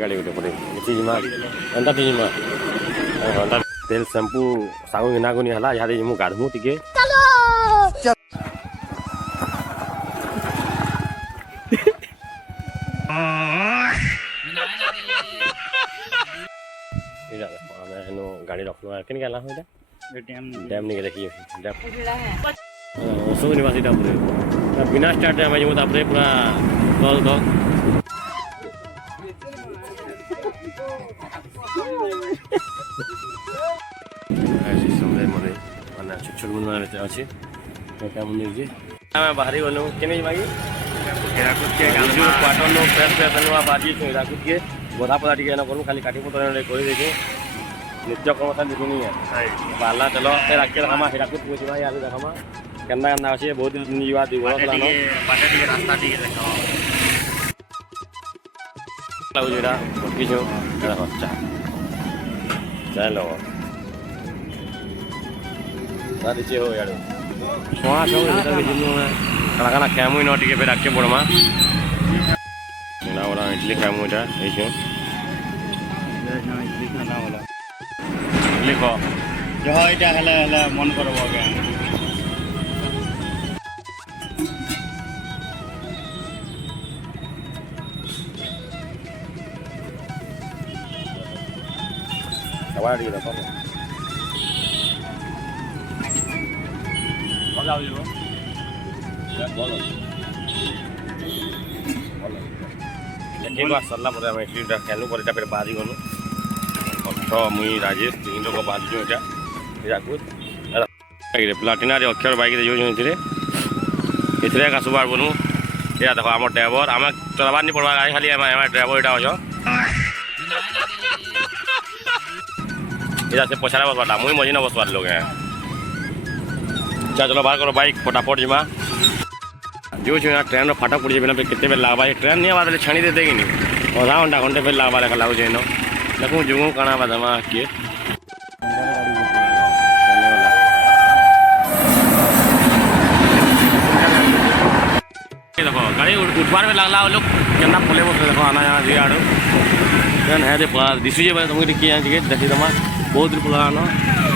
गाड़ी गोटे पड़े जिमा एंता जिमा एंता तेल शैम्पू सागु गिनागुनी हला यहाँ मु गाधमु टिके गाड़ी रखलो केन गेला हो डैम नहीं देखिए सब निवासी बिना स्टार्ट में जो तापरे पूरा तल तक ऐसी सब मरे माने छोट मन अच्छे क्या मंदिर जी मैं बाहरी गलु केने मागी हेराकुद के गांजू क्वार्टर नो फ्रेश फ्रेश नवा बाजी तो हेराकुद के गोधा पदा टिके ना करू खाली काटी पतर कोई देखे नित्य कर्मता देखुनी है बाला चलो फिर आके रखमा हेराकुद पूछवा यार देखमा केना केना अछि बहुत दिन जीवा दी बड़ा प्लान बाटे टिके रास्ता टिके देखो लाउ जेरा की जो अच्छा चलो सारी चे हो यार सोआ सब इधर के जिन्नो में खाना खाना खामु न टिके फिर आके पड़मा ना वाला इडली खामु जा ऐसे इडली खाना वाला लिखो जो इटा हला मन करबो के सवारी रे तो बोला हो बोलो ये बात सरला परे हम इडली खेलु पर फिर बाजी गनु तो मुई राजेश तीन लोग बात जो जा हेराकुद प्लाटिना रे अक्षर बाइक रे जो रे इथरे का सुबार बनू या देखो हमर ड्राइवर हम चलाबार नहीं पड़वा गाड़ी खाली हम ड्राइवर एटा हो इधर से पछाड़ा बसवाटा मुई मजी न बसवार लोग हैं चलो बाहर करो बाइक फटाफट जिमा जो यहाँ ट्रेन फाटा पड़ जाए कितने बेर लगवा ट्रेन नहीं आवा छाणी दे देगी नहीं आधा घंटा घंटे बेर लगवा लेखा लगुच इन देखूँ जुगू काना बादमा किए देखो गाड़ी उठवार में लगला लोग केना फले बस देखो आना यहाँ जी आड़ ट्रेन है दिशु तुमको किए देखी दमा बहुत दूर पुराना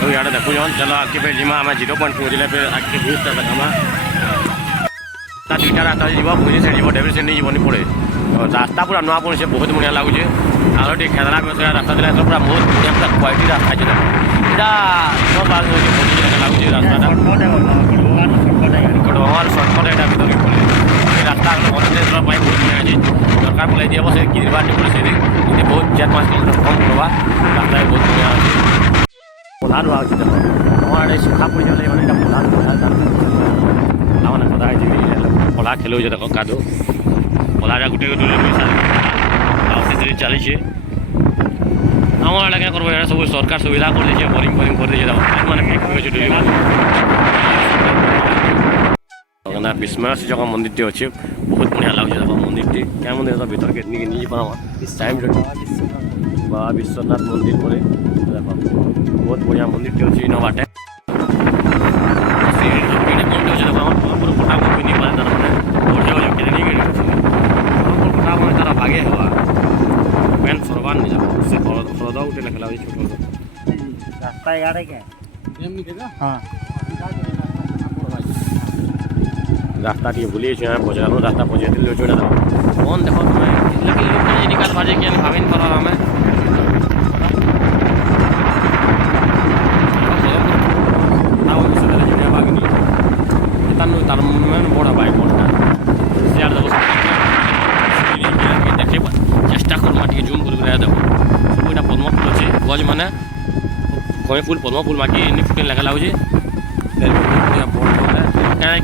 तो यहाँ देखो जान चलो आगे फिर जिमा आम 0 पॉइंट पहुँचले फिर आगे भीज देखा दुईटा रास्ता जी भुजी से डेविल से नहीं जीवन पड़े रास्ता पूरा नुआ पड़े बहुत बढ़िया लगुचे आगे टे खेदरा बेसरा रास्ता दिला पूरा बहुत बढ़िया पूरा क्वालिटी रास्ता है सब बात लगुचे रास्ता कटवार सर्टकट यहाँ भर के पड़े रास्ता बहुत बढ़िया अच्छे सरकार बोलाई दिए बस गिरबार नहीं पड़े से बहुत 4-5 किलोमीटर कम करवा रास्ता बहुत बढ़िया अच्छे पढ़ा रुआ अच्छे हमारे सुखा पड़ जाए मैंने पढ़ा आम कदा पढ़ा खेल देख कादो पढ़ा गोटे गोटे पैसा से चली आम आड़े क्या करब सब सरकार सुविधा कर दीजिए बोरिंग फोरिंग कर दीजिए विस्मय से जगह मंदिर टे अच्छे बहुत बढ़िया लगे देखो मंदिर टे क्या मंदिर तो भर के नहीं पावा टाइम बा विश्वनाथ मंदिर पर देखो बहुत बढ़िया मंदिर टे अच्छे इन बाटे भागे हवा पेन सरबान नहीं जाओ से फरदा उठे लखला छोट रास्ता यारे के हां रास्ता टी भूली छ पहुंचलो रास्ता पहुंचे दिल जोड़ा कौन देखो तुम्हें लेकिन लोग निकाल बाजे के भाविन पर हमें ताऊ से जुड़िया बागनी तनु तरमन बड़ा बाइक बोलता यार देखो चेष्टा कर माटी जूम कर देखो सबटा पद्म फूल अच्छे गज मैंने कई फूल पद्म फूल माटी इन फुटे लेखा लगुचे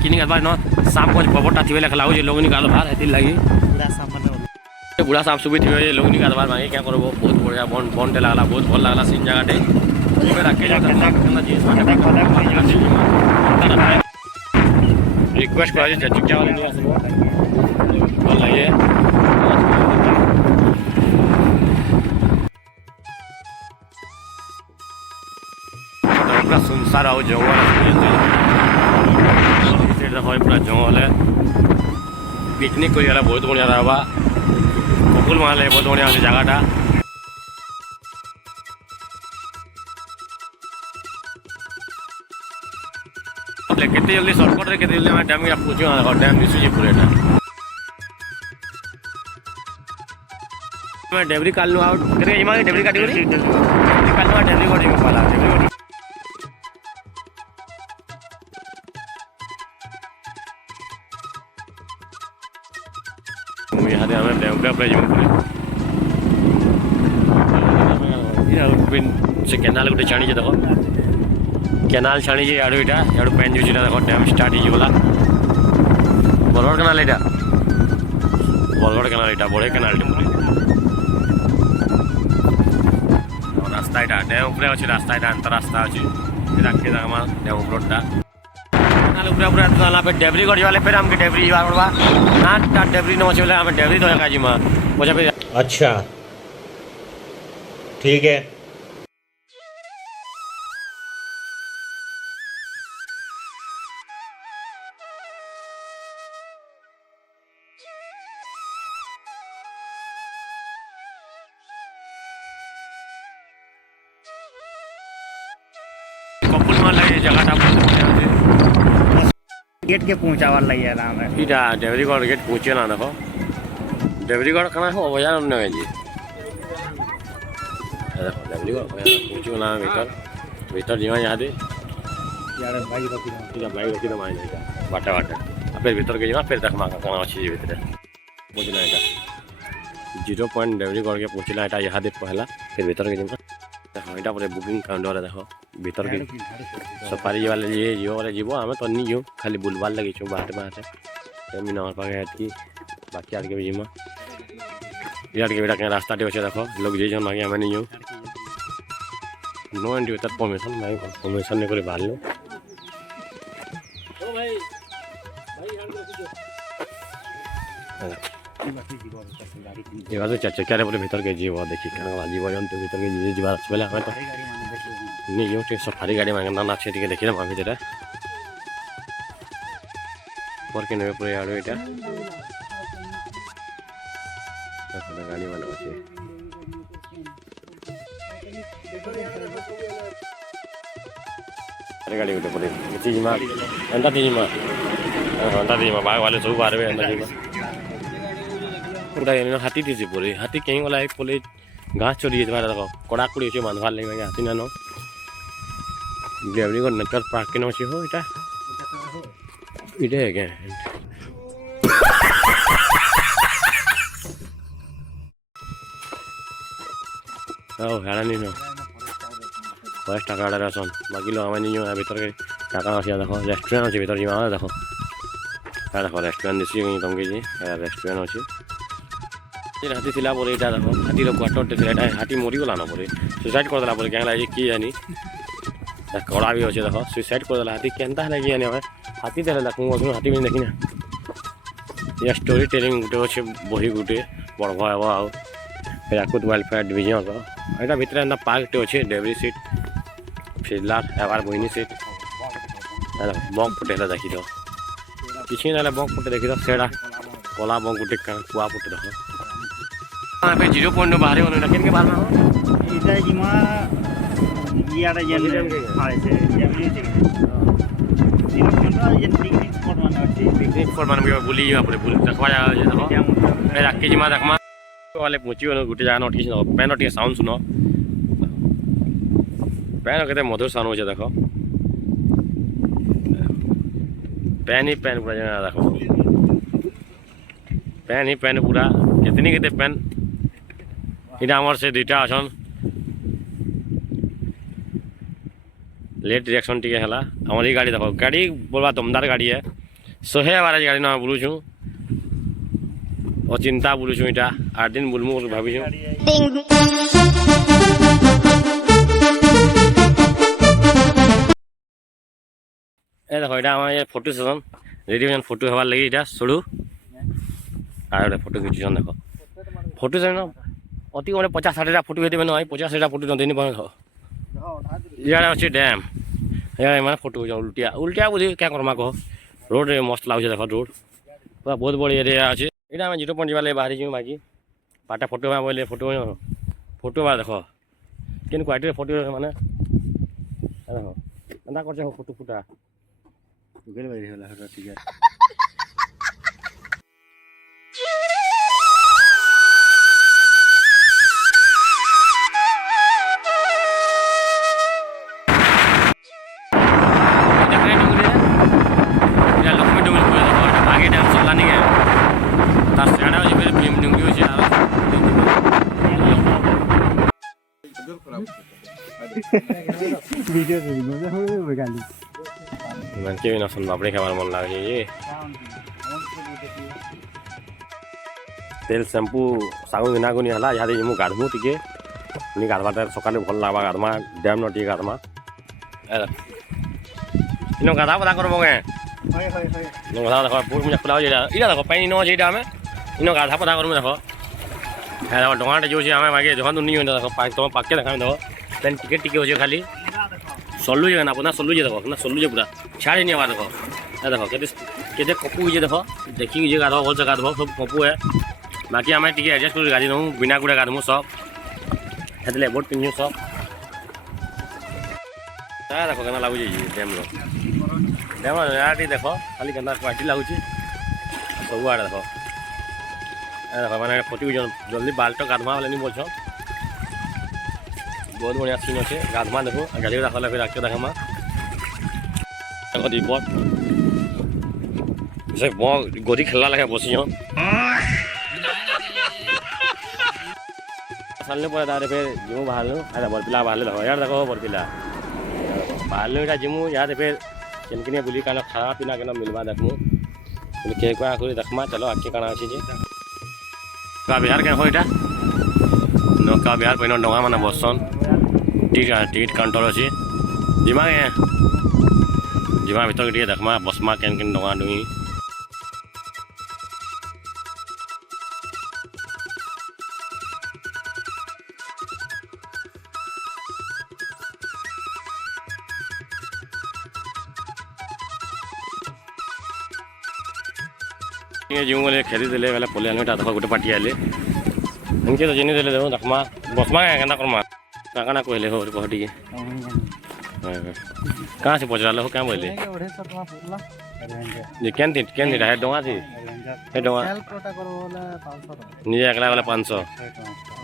किन बार न सांप गज पबरटा थी लेखा लगुचे लोग निकाल बार है लगी बुढ़ा सांप सुबह थी लोग निकाल बार मांगे क्या करब बहुत बढ़िया बनटे लगला बहुत भल लगला सीन जगह रिक्वेस्ट कर चुचा वाले नहीं आसब भल लगे पूरा सुनसार आओ जंगल देखो पूरा जंगल है पिकनिक कर बहुत बढ़िया रहा कपुल महल है बहुत बढ़िया अच्छे जगहटा केते जल्दी सर्टकट रे केते जल्दी हम डैम पहुँचू डैम दिशुची पूरा मैं डेबरी काल नु आउट करे इमा डेबरी काटी करी काल नु डेबरी कोडी में पाला डेबरी कोडी यहाँ दे हमें डैम पे जो ये पिन से केनाल गुटे छाणी जे देखो केनाल छाणी जे आडो इटा याडो पेन जो जिला देखो डैम स्टार्ट ही बोला बरगड़ केनाल इटा बरगड़ केनाल इटा बड़े केनाल टे रास्ता इटा डैम ऊपर अच्छे रास्ता इटा अंतर रास्ता अच्छे रखे जामा डैम ऊपरटा नाले ऊपर ऊपर ताला पे डेबरी गड़ी वाले फिर हमके डेबरी जीवा पड़वा ना ता डेबरी न होचे हम डेबरी तो का जीमा मुझे पे अच्छा ठीक है कपुल महल लगे जगहटा गेट के पहुंचावा लगे आराम है इटा डेबरीगढ़ गेट पहुंचे ना देखो डेबरीगढ़ कना हो बाजार हमने जी देखो डेबरीगढ़ पहुंचे ना भीतर भीतर जीवा यहाँ दे यार भाई रखी इटा बाइक रखी दे माय बाटा बाटा फिर भीतर के जीवा फिर तक माका कना अच्छी भीतर पहुंचना इटा 0 पॉइंट डेबरीगढ़ के पहुंचला इटा यहाँ दे पहला फिर भीतर के जीवा देखो इटा पर बुकिंग काउंटर देखो भीतर के सफारी वाले ये जियो वाले जीवो हमें तो नहीं जो खाली बुलबाल लगी छो बाहर बाहर जमीन हमारे पास है की बाकी आर के भी जिमा यार के बेटा के रास्ता दे होचे देखो लोग जे जन मांगे हमें नहीं जो नो एंड विदाउट परमिशन मैं परमिशन ने करे बाल लो ओ भाई ये बात चाचा क्या रे पूरे भीतर के जीवो देखी कहां जीवो जन तो भीतर के जीवा पहले हमें तो नहीं जो सफारी गाड़ी में ना अच्छे टिके देखिए वहाँ भीतर पर के नवे पूरे आड़ो इटा गाड़ी वाला अच्छे अरे गाड़ी उठे पूरे इतनी जिमा अंडा दीमा बाग वाले सब बाहर में अंडा दीमा पूरा ये हाथी थी पूरी हाथी कहीं वाला एक पुलिस घास चोरी है तुम्हारा देखो कड़ा कुड़ी अच्छे बांधवाल नहीं मैं हाथी ना नो डेबरीगढ़ नेचर पार्क के नौचे हो इटा इटे है क्या ओ हेड़ा नहीं नो फर्स्ट टाका आड़ा रासन बाकी लोग हमें नहीं जो भीतर के टाका अच्छे देखो रेस्टोरेंट अच्छे भीतर जी देखो देखो रेस्टोरेंट दिसी कहीं तुमके जी रेस्टोरेंट अच्छे हाथी थिला बोले इटा देखो हाथी लोग क्वार्टर थिला हाथी मरी गला ना बोले सुसाइड कर देला बोले क्या लगे कि जानी कड़ा भी अच्छे देखो सुसाइड कर देला हाथी केनता है कि हमें हाथी देला देखूँ हाथी भी देखी ना ये स्टोरी टेलिंग गुटे अच्छे बही गुटे बड़ भय आओ हिराकुद वेलफेयर डिविजन यहाँ भितर एंता पार्क टे अच्छे डेबरी सीट फिजलार एबार बहिनी सीट बंक पटे देखी दो किसी ना बंक पटे देखी दो सेड़ा कला बंक गुटे कुआ पटे देखो यहाँ पे 0 पॉइंट बाहर होने के बाहर में इधर जिमा यार जन हाले से जमीन से 0 पॉइंट जन पिकनिक स्पॉट माने अच्छी पिकनिक स्पॉट माने बुली जा पूरे बुल देखवा जा देखो ए राखी जिमा देखमा वाले पहुंची हो गुटे जान उठी पैन टिके साउंड सुनो पैन केते मधुर साउंड हो देखो पैन ही पैन पूरा जना देखो पैन ही पैन पूरा कितनी केते पैन इटा हमर से दुटा अछन लेट रिएक्शन टिके हला हमारी गाड़ी देखो गाड़ी बोलबा दमदार गाड़ी है 100 बार गाड़ी ना बोलू छु अचिंता बोलू छु इटा 8 दिन बुलमु भाभी छु ए देखो इटा हम ये फोटो सेशन रेडी में फोटो हवा लगी इटा सोडू आरे फोटो खींचन देखो फोटो सेशन अति कम 50-60 फोटो हेते मैंने 50-60 फोटो देनी पड़े इधर अच्छे डैम यार मैंने फोटो उल्टिया उल्टिया बुझे क्या करमा कह रोड मस्त लगे देखो रोड पूरा बहुत बड़ी एरिया अच्छे यहाँ 0 पॉइंट वाले बाहरी जी बाकी पाटा फोटो में बोले फोटो बार देख किन क्वालिटी फोटो माने देखो एंता करछे फोटो फुटा गुगल बारी होला हटा ठीक है वीडियो गाली मन के भी नसन बापरे खाবার मन लागे ये तेल शैम्पू सागु बिना गुनी हला यादे मु गाधमु टिके नि गाधबाटा सकाले भल लागबा गाधमा डैम न टिके गाधमा इनो गाधा पता करबो गे होय होय होय इनो गाधा देखो पूर मुझे खुलाओ जेडा इला देखो पानी न जेडा हमें इनो गाधा पता करमु देखो है देखो डोंगाटे जो हमें मागे जहन दुनी देखो पाक तो पाके देखा देखो पेन टिके टिके हो खाली सल्लू जे ना अपना सल्लू जे देखो ना सल्लू जे पूरा छाड़े नहीं आवा देखो ए देखो केते कपू जे देखो देखि जे गाधो बोल से गाधो सब कपू है बाकी हमें टिके एडजस्ट कर गाड़ी दऊ बिना गुड़ा गाधमु सब हेतले बोट पिन्यु सब ता देखो केना लागु जे डैम रो याटी देखो खाली केना क्वालिटी लागु छी सब आड़ देखो ए देखो माने फोटो जल्दी बाल्ट गाधमा वाले नहीं बोलछो बहुत बढ़िया सीन अच्छे गाधमा देखो गाड़ी रखा फिर आके देखा देखो दीपक से गोरी खेला लगे बसी सालने पर तारे फिर जिमू बाहर अरे बरपिला बाहर देखो यार देखो बरपिला बाहर इटा जिमू यार फिर किनकिन बुली का खाना पीना के मिलवा देखमु के देखमा चलो आके काना अच्छी जे का बिहार के हो इटा नौका बिहार पैन डा माने बसन टिकट काउंटर अच्छी जिमा भर के देखमा बसमा केन डा डुई जो बोले खेली देले बेले पले आने देखो गोटे पार्टी आले इनके तो जेनी देले देखो देखमा बसमा केना करमा काना कहले हो कहटी कहाँ से पचराल हो क्या बोले जे केन दिन है डोंगा थी है डोंगा निजे एकला वाला 500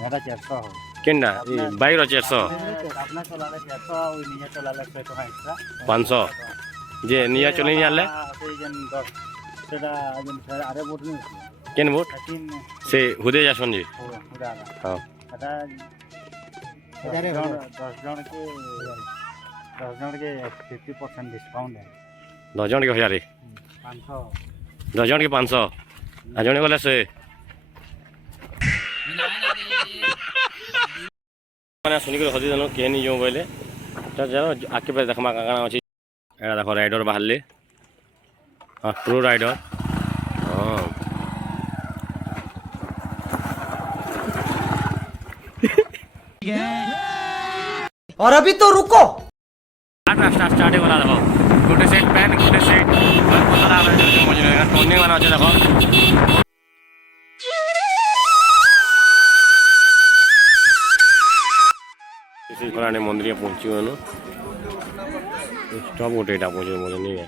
मेरा 400 केनडा बाई रो 400 अपना चलाले 400 और निजे चलाले 500 जे निया चले जाले सेटा अरे बोट नहीं केन बोट से हुदे जासन जी हां एटा 10 जन के 50% डिस्काउंट है 10 जन के 1000 500 10 जन के 500 आ जने गले से माने सुनी के हदी जनो केनी जो बोले तो जानो आके पे देखमा काना अछि एड़ा देखो राइडर बाहरले हां प्रो राइडर हां और अभी तो रुको स्टार्ट वाला देखो गुटे सेट पैन गुटे सेट पतला मुझे टोनिंग वाला আছে देखो इसी पुराने मंदिर पहुंची हो ना स्टॉप गोटे एटा पहुंचे मुझे नहीं है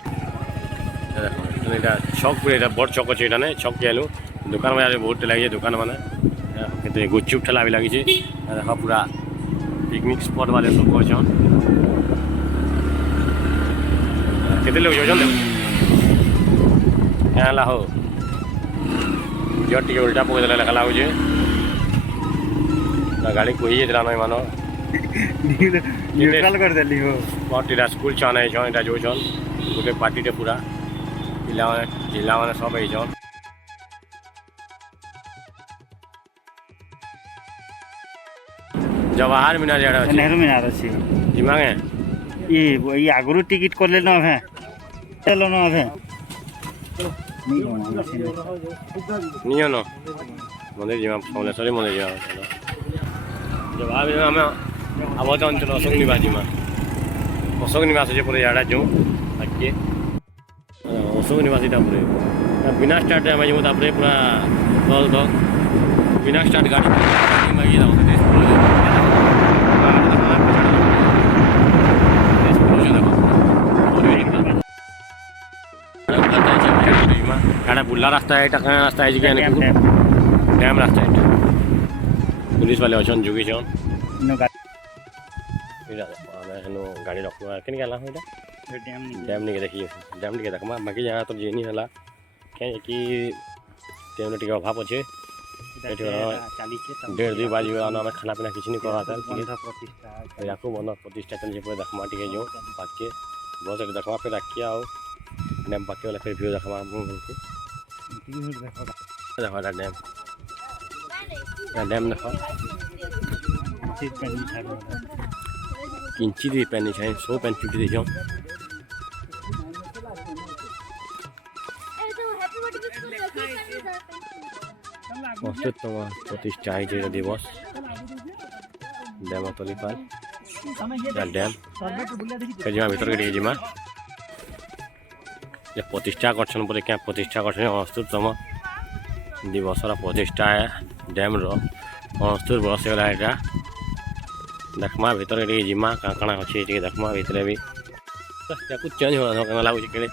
देखो एटा चौक पे एटा बड़ चौक আছে এটা ने चौक के आलू दुकान में बहुत लगी दुकान माने केते गुपचुप ठेला भी लगी देखो पूरा पिकनिक स्पॉट वाले सब पहुंचन केते लोग जोजन क्या ला हो जो टिके उल्टा पकड़ देला लगा लागु जे गाड़ी कोई जेला नहीं मानो न्यूट्रल कर देली हो पार्टीटा स्कूल छन है छन एटा जो छन गोटे पार्टीटे पूरा जिला माने सब है छन जवाहर मीनार जाड़ा अछि नेहरू मीनार अछि जिमागे ई आगुरु टिकट करले न है चलो न है नियो न मंदिर जिमा सोलेश्वरी मंदिर जिमा जवाहर मीनार में आबो तो अंचल अशोक निवास जिमा अशोक निवास जे पूरे जाड़ा जो आके अशोक निवास इटा पूरे बिना स्टार्ट में जो तापरे पूरा दल बिना स्टार्ट गाड़ी मागी जाओ बुला रास्ता है कहाँ रास्ता है डैम रास्ता है पुलिस वाले अच्छन जुगी छन गाड़ी रखवा केन गला हो डैम नहीं देखिए डैम नहीं देखमा बाकी यहाँ तो जेनी हला क्या कि तेमने टिके अभाव अच्छे 1:30-2 बाजी आना में खाना पीना किसी नहीं करा था याको बंद प्रतिष्ठा चल पूरा देखमा टिके जो बाकी बहुत सारे देखमा फिर रखिए आओ डैम बाकी वाला फिर व्यू देखमा देखो डैम देखो किंची दी पेन चाहिए 100 पेन छुट्टी दे जाओ অষ্টতম প্রতিষ্ঠা হয়েছে দিবস ড্যাম তলিপাল ড্যাম ଯିମା ଭିତରକେ ଟିକେ ଯିମା ଯେ ପ୍ରତିଷ୍ଠା କରଛନ୍ ପରେ क्या ପ୍ରତିଷ୍ଠା କରଛନ୍ 69ତମ ଦିବସର ପ୍ରତିଷ୍ଠା ଡ୍ୟାମ୍ର 69 ବର୍ଷ ହେଲା ଏଇଟା ଦେଖମା ଭିତରକେ ଟିକେ ଯିମା କାଣା କାଣା ଅଛି ଟିକେ ଦେଖମା ଭିତରେ ବି ତାକୁ ଚେଞ୍ଜ होला କାଣା ଲାଗୁଛି କେଡ଼େ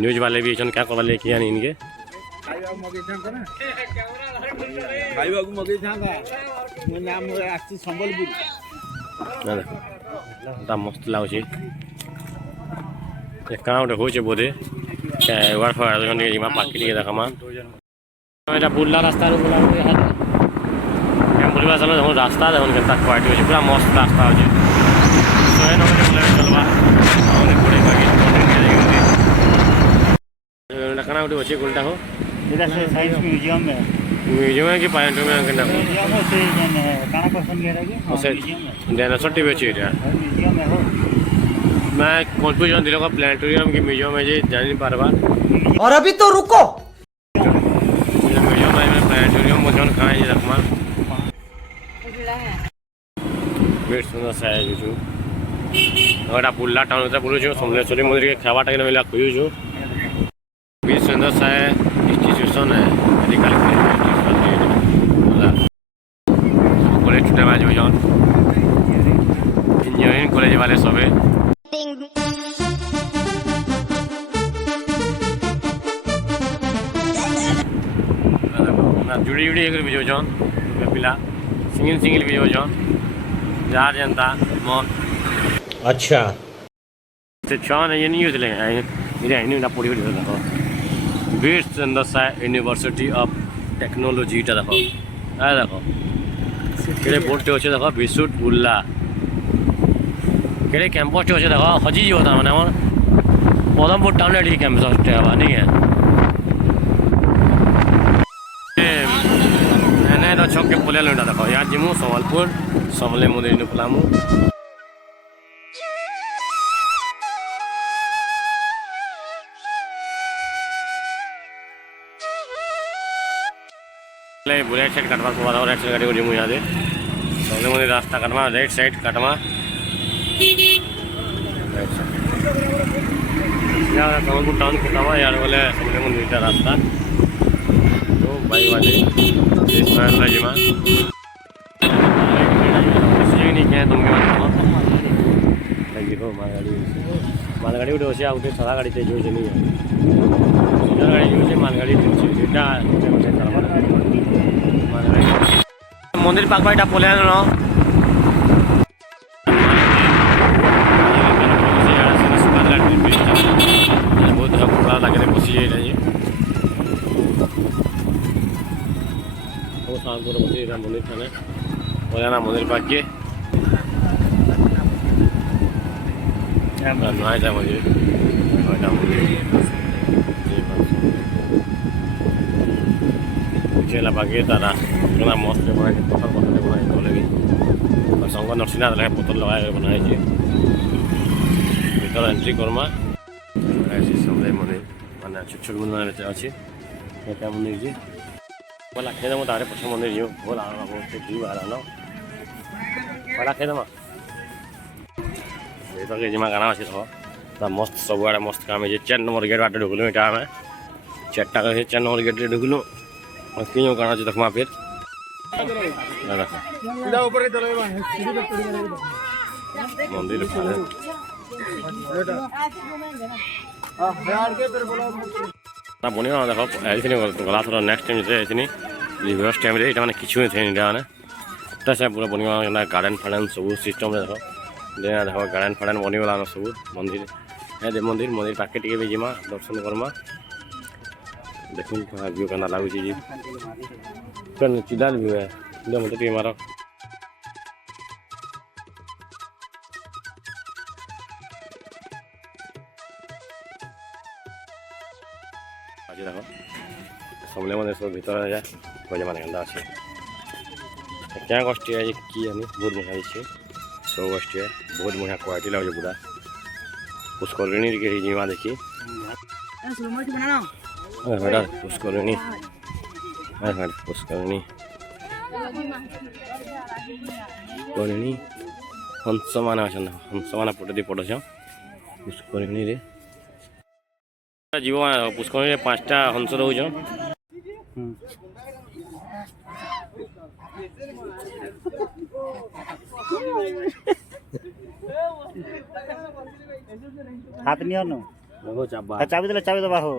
न्यूज वाले भी क्या करवा ले किया नहीं इनके मस्त लगुच कहाँ गोटे हो बोधे पार्क देखमा बुला रास्ता बुलवा चल रास्ता देखो के क्वालिटी अच्छे पूरा मस्त रास्ता अच्छे चलवा कना गोटे अच्छे गोलटा हो म्यूजियम में कि प्लानेटोरियम के नाम म्यूजियम है से काना पसंद है कि म्यूजियम में डायनासोर टीवी अच्छी है म्यूजियम में हो मैं कंफ्यूजन दिलो का प्लानेटोरियम की म्यूजियम है जी जान नहीं पारबा और अभी तो रुको म्यूजियम में प्लानेटोरियम में जोन कहां है रखमा बेट सुंदर सा है जो अगड़ा बुल्ला टाउन से बोलू जो समलेश्वरी मंदिर के खावाटा के मिला खोजू जो भी सुंदर सा है इंस्टीट्यूशन है मेडिकल कॉलेज छुटे बाजू जौन इंजीनियरिंग कॉलेज वाले सब जुड़ी जुड़ी एक भी जौन पिला सिंगल भी जौन जार जनता मन अच्छा तो छान ये नहीं यूज लेंगे इधर पढ़ी देखो बीर सुंदर सा यूनिवर्सिटी ऑफ टेक्नोलॉजी देखो देखो केड़े बोर्ड अच्छे देखो विशुट बुल्ला केड़े कैंपस अच्छे देखो हजी जी होता मैंने पदमपुर टाउन कैंपस हवा नहीं है तो छक के पुलिया लुटा देखो यार जिमू संबलपुर समले मंदिर नुपलामू बुलेट साइड कटवा राइट साइड गाड़ी जिमू यहाँ दे समले मंदिर रास्ता कटवा राइट साइड कटवा राइट साइड संबलपुर टाउन कटवा यार बोले समले मंदिर का रास्ता तो बाइक वाले जिमा नहीं क्या तुम लगी हो मालगाड़ी गोटे अच्छे आउटे सारा गाड़ी जो नहीं है सिंगल गाड़ी जो मालगाड़ी मंदिर पाक बाईटा पलिया न बहुत कपड़ा लगे बसी जाए शांत बसी मंदिर थाने पलियाना मंदिर पाक के नयटा मंदिर पीछे बाकी तारा मस्त बनाई पत्थर पत्थर बनाई लगे संग नरसिंहनाथ लगे पत्थर लगा बनाई भर एंट्री करमा समले मंदिर मैंने छोट छोट मंदिर अच्छे मंदिर जी बोला खेदम तारे पक्ष मंदिर जो बोला बोला खेदम जिमा गाना अच्छे मस्त सब आड़े मस्त काम है 4 नंबर गेट बाटे ढुकलु यहाँ आम 4टा 4 नंबर गेट ढुकलु और क्यों गाना जो देखमा फिर मंदिर बनिया देख गला थर नेक्स्ट टाइम जो रिवर्स टाइम मैंने किचु मैंने से पूरा बनिया गार्डन फार्डन सब सिस्टम देख देख गार्डन फार्डन बनीगला सब मंदिर देव मंदिर मंदिर पाखे टे भी जीमा दर्शन करमा देख व्यू क्या लगुच चिदाल व्यू है मत टे मार आज देख समले मंदिर सब भर जाए गजा मान केन्दा अच्छे क्या गोष्ठी है कि बहुत बढ़िया दिखे सब गोष्ठी है बहुत बढ़िया क्वालिटी लगे पूरा पुष्करिणी के जीवा देखी पुष्करिणी पुष्करिणी पुष्करिणी हंस मान हंस मान पटे पड़छ पुष्करिणी जीव पुष्करिणी 5टा हंस रोज हाथ नहीं हो चाबी दे चाबी दबा हो